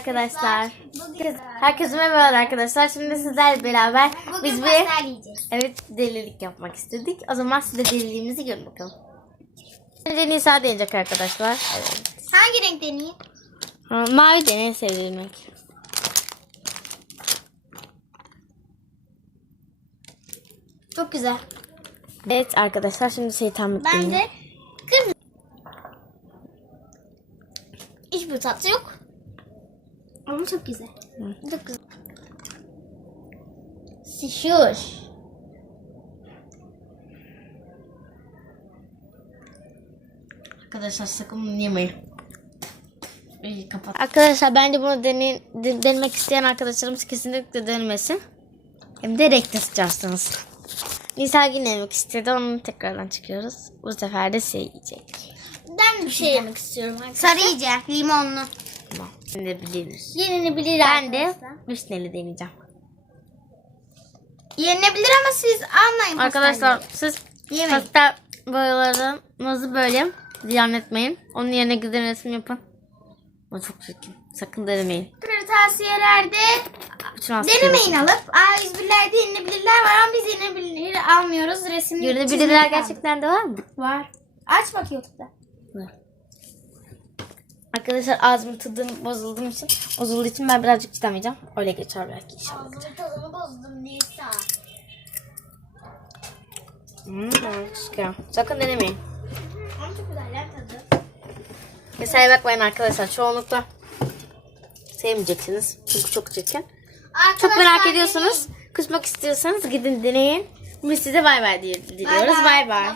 arkadaşlar. Bugün, Herkese merhaba arkadaşlar. Şimdi sizlerle beraber bugün biz bir evet delilik yapmak istedik. O zaman size deliliğimizi görün bakalım. Önce Nisa deneyecek arkadaşlar. Evet. Hangi renk deneyeyim? Ha, Mavi de en sevdiğim renk. Çok güzel. Evet arkadaşlar şimdi şeytan Ben bitti. de kırmızı. Hiçbir tatlı yok. Ama çok güzel. Çok güzel. Şişiyor. Arkadaşlar sakın bunu yemeyin. İyi kapat. Arkadaşlar bence bunu deneyin, de- denemek isteyen arkadaşlarımız kesinlikle denemesin. Hem de renk testacaksınız. Nisa yine yemek istedi. Onu tekrardan çıkıyoruz. Bu sefer de şey yiyecek. Ben bir şey yemek istiyorum arkadaşlar. Sarı yiyeceğim. Limonlu. Tamam. Şimdi bilir. Yenilebilir Ben de arkadaşlar. vişneli deneyeceğim. Yenilebilir ama siz almayın Arkadaşlar siz Yemeyin. pastel boyalarınızı böyle ziyan etmeyin. Onun yerine güzel resim yapın. O çok çirkin. Sakın denemeyin. Kırtasiyelerde Bütün hastalığı- denemeyin alıp A101'lerde yenilebilirler var ama biz yenilebilir almıyoruz. Resim Görebilirler gerçekten de var mı? Var. Aç bak YouTube'da. Var. Arkadaşlar ağzımın tadını bozulduğum için bozulduğu için ben birazcık tutamayacağım. Öyle geçer belki inşallah. Ağzımın tadını bozdum Nisa. Hmm, çıkıyor. Sakın denemeyin. Ama çok güzel lan tadı. Mesela bakmayın arkadaşlar çoğunlukla sevmeyeceksiniz. Çünkü çok çirkin. Çok merak Arkadaşlar ediyorsanız, kusmak istiyorsanız gidin deneyin. Biz size bay bay diliyoruz. Bay bay.